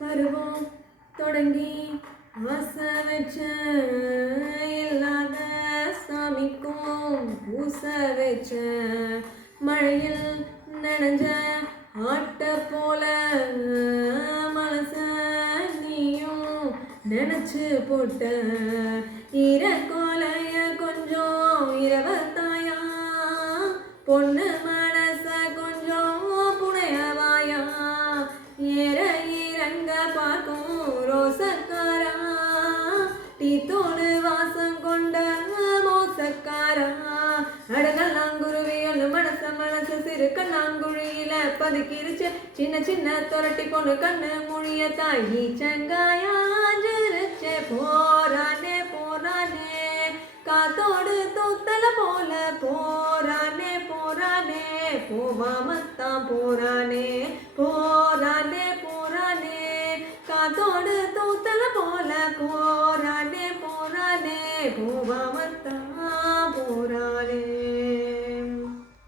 பருவம் தொடங்கி ஆசை வச்ச இல்லாத சாமிக்கும் பூச வச்ச மழையில் நனைஞ்ச ஆட்ட போல மனச நீயும் நினைச்சு போட்ட ஈரக்கோலைய கொஞ்சம் இரவத்தாயா பொண்ணு மனச கொஞ்சம் புனையவாயா ஏற இறங்க பார்க்கும் ரோசக்காரா டீ தோடு வாசம் கொண்ட மோசக்காரா அடகல்லாங்குருவி ஒன்று மனச சிறு கண்ணாங்குழியில பதுக்கிருச்சு சின்ன சின்ன தொரட்டி பொண்ணு கண்ணு மொழிய தாயி சங்காயாஞ்சிருச்சே போரானே போரானே காத்தோடு தூத்தல போல போரானே போரானே போவாமத்தான் போரானே போரானே போரானே காத்தோடு தூத்தல போல